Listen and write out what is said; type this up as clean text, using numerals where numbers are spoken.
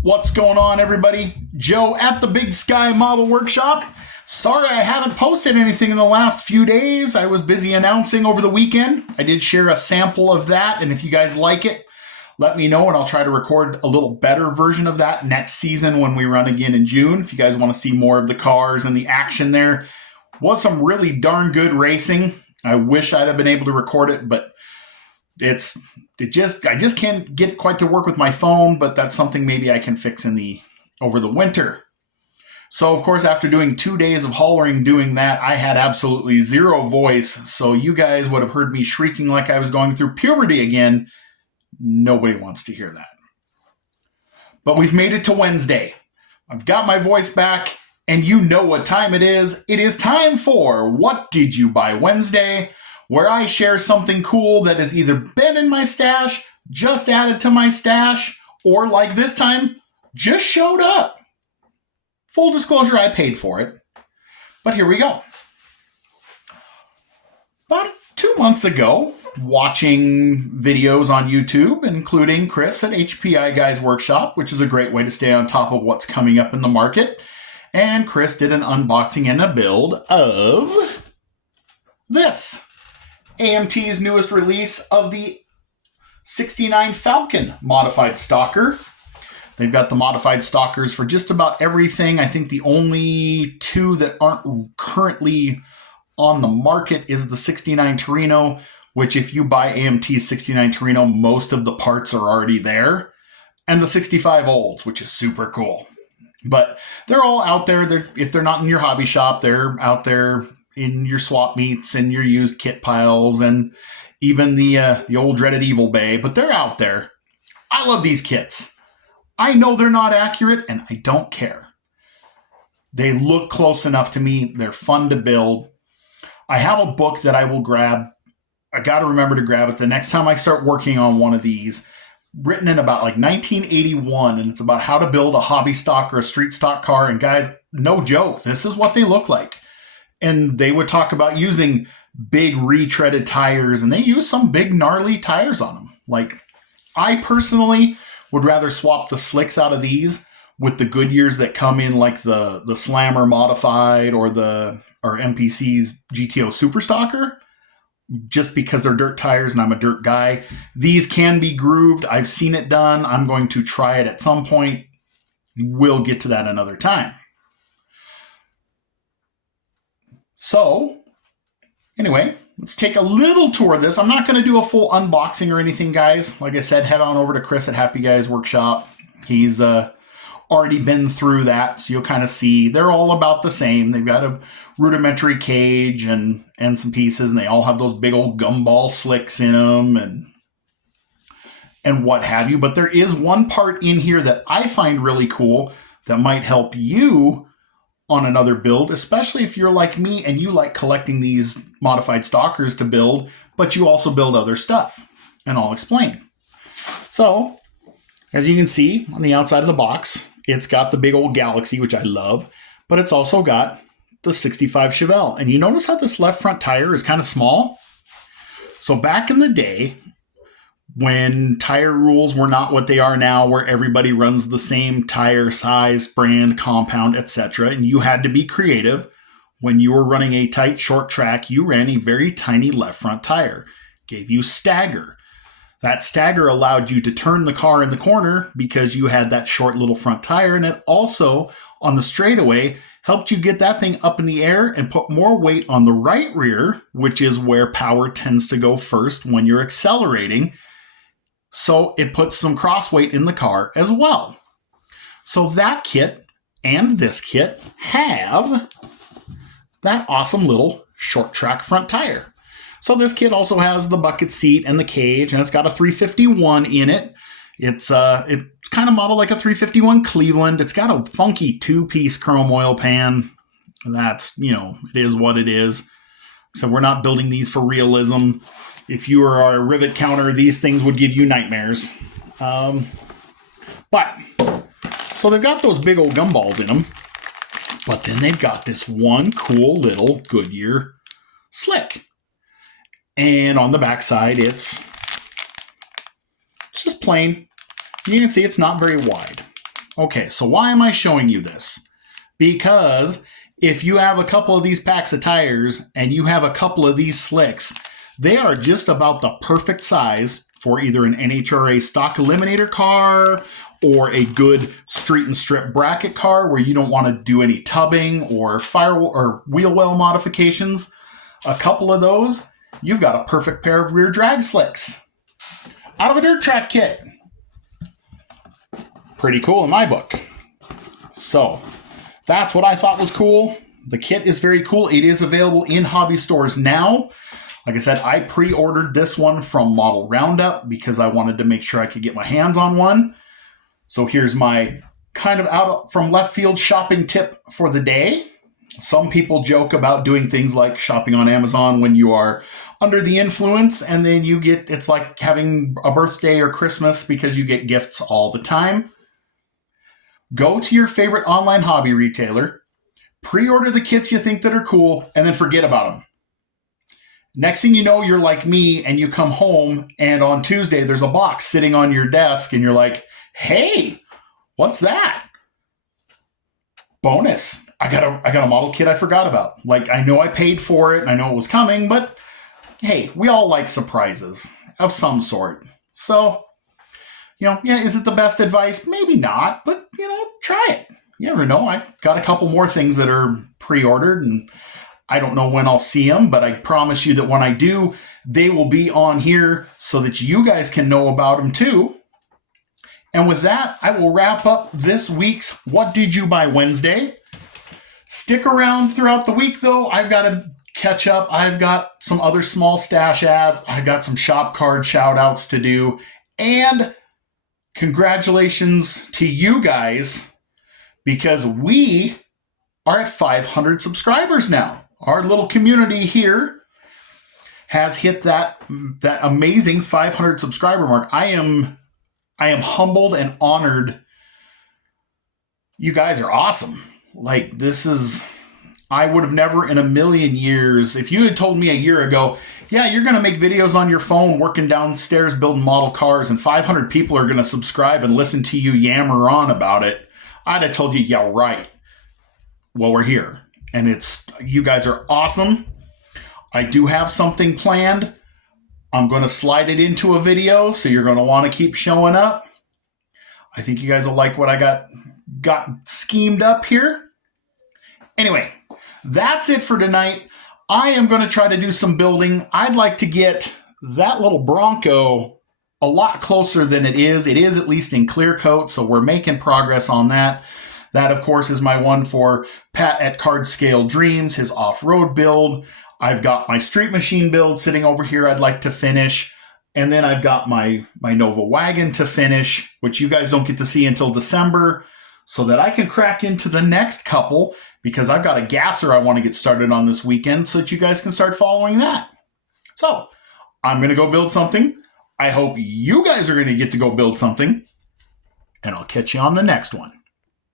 What's going on, everybody? Joe at the Big Sky Model Workshop. Sorry I haven't posted anything in the last few days. I was busy announcing over the weekend. I did share a sample of that, and if you guys like it, let me know, and I'll try to record a little better version of that next season when we run again in June. If you guys want to see more of the cars and the action there. Was some really darn good racing. I wish I'd have been able to record it, but I just can't get quite to work with my phone, but that's something maybe I can fix over the winter. So, of course, after doing 2 days of hollering doing that, I had absolutely zero voice. So you guys would have heard me shrieking like I was going through puberty again. Nobody wants to hear that. But we've made it to Wednesday. I've got my voice back, and you know what time it is. It is time for What Did You Buy Wednesday, where I share something cool that has either been in my stash, just added to my stash, or like this time, just showed up. Full disclosure, I paid for it. But here we go. About 2 months ago, watching videos on YouTube, including Chris at HPI Guys Workshop, which is a great way to stay on top of what's coming up in the market. And Chris did an unboxing and a build of this. AMT's newest release of the 69 Falcon Modified Stocker. They've got the Modified Stockers for just about everything. I think the only two that aren't currently on the market is the 69 Torino, which if you buy AMT's 69 Torino, most of the parts are already there. And the 65 Olds, which is super cool. But they're all out there. If they're not in your hobby shop, they're out there in your swap meets and your used kit piles and even the old dreaded Evil Bay, but they're out there. I love these kits. I know they're not accurate, and I don't care. They look close enough to me. They're fun to build. I have a book that I will grab. I got to remember to grab it the next time I start working on one of these, written in about like 1981, and it's about how to build a hobby stock or a street stock car. And guys, no joke, this is what they look like. And they would talk about using big retreaded tires, and they use some big gnarly tires on them. Like, I personally would rather swap the slicks out of these with the Goodyears that come in like the Slammer Modified or MPC's GTO Super Stocker, just because they're dirt tires and I'm a dirt guy. These can be grooved. I've seen it done. I'm going to try it at some point. We'll get to that another time. So, anyway, let's take a little tour of this. I'm not going to do a full unboxing or anything, guys. Like I said, head on over to Chris at Happy Guys Workshop. He's already been through that, so you'll kind of see they're all about the same. They've got a rudimentary cage and some pieces, and they all have those big old gumball slicks in them and what have you. But there is one part in here that I find really cool that might help you on another build, especially if you're like me and you like collecting these modified stockers to build, but you also build other stuff. And I'll explain. So, as you can see on the outside of the box, it's got the big old Galaxy, which I love, but it's also got the 65 Chevelle. And you notice how this left front tire is kind of small? So back in the day, when tire rules were not what they are now, where everybody runs the same tire size, brand, compound, etc., and you had to be creative. When you were running a tight, short track, you ran a very tiny left front tire. Gave you stagger. That stagger allowed you to turn the car in the corner because you had that short little front tire, and it also, on the straightaway, helped you get that thing up in the air and put more weight on the right rear, which is where power tends to go first when you're accelerating. So it puts some cross weight in the car as well. So that kit and this kit have that awesome little short track front tire. So this kit also has the bucket seat and the cage, and it's got a 351 in it. It's kind of modeled like a 351 Cleveland. It's got a funky 2-piece chrome oil pan. That's, it is what it is. So we're not building these for realism. If you were a rivet counter, these things would give you nightmares. But, so they've got those big old gumballs in them, but then they've got this one cool little Goodyear slick. And on the backside, it's just plain. You can see it's not very wide. Okay, so why am I showing you this? Because if you have a couple of these packs of tires and you have a couple of these slicks, they are just about the perfect size for either an NHRA stock eliminator car or a good street and strip bracket car where you don't want to do any tubbing or firewall or wheel well modifications. A couple of those, you've got a perfect pair of rear drag slicks out of a dirt track kit. Pretty cool in my book. So that's what I thought was cool. The kit is very cool. It is available in hobby stores now. Like I said, I pre-ordered this one from Model Roundup because I wanted to make sure I could get my hands on one. So here's my kind of out from left field shopping tip for the day. Some people joke about doing things like shopping on Amazon when you are under the influence, and then it's like having a birthday or Christmas because you get gifts all the time. Go to your favorite online hobby retailer, pre-order the kits you think that are cool, and then forget about them. Next thing you know, you're like me and you come home and on Tuesday there's a box sitting on your desk and you're like, hey, what's that? Bonus. I got a model kit I forgot about. Like, I know I paid for it and I know it was coming, but hey, we all like surprises of some sort. So, is it the best advice? Maybe not, but, try it. You never know. I got a couple more things that are pre-ordered and I don't know when I'll see them, but I promise you that when I do, they will be on here so that you guys can know about them too. And with that, I will wrap up this week's What Did You Buy Wednesday. Stick around throughout the week, though. I've got to catch up. I've got some other small stash ads. I got some shop card shout outs to do. And congratulations to you guys because we are at 500 subscribers now. Our little community here has hit that amazing 500 subscriber mark. I am humbled and honored. You guys are awesome. Like, I would have never in a million years, if you had told me a year ago, yeah, you're going to make videos on your phone working downstairs building model cars and 500 people are going to subscribe and listen to you yammer on about it, I'd have told you, yeah, right. Well, we're here. And you guys are awesome. I do have something planned. I'm going to slide it into a video, so you're going to want to keep showing up. I think you guys will like what I got schemed up here. Anyway, that's it for tonight. I am going to try to do some building. I'd like to get that little Bronco a lot closer than it is. It is at least in clear coat, so we're making progress on that. That, of course, is my one for Pat at Card Scale Dreams, his off-road build. I've got my street machine build sitting over here I'd like to finish. And then I've got my Nova wagon to finish, which you guys don't get to see until December, so that I can crack into the next couple because I've got a gasser I want to get started on this weekend so that you guys can start following that. So I'm going to go build something. I hope you guys are going to get to go build something. And I'll catch you on the next one.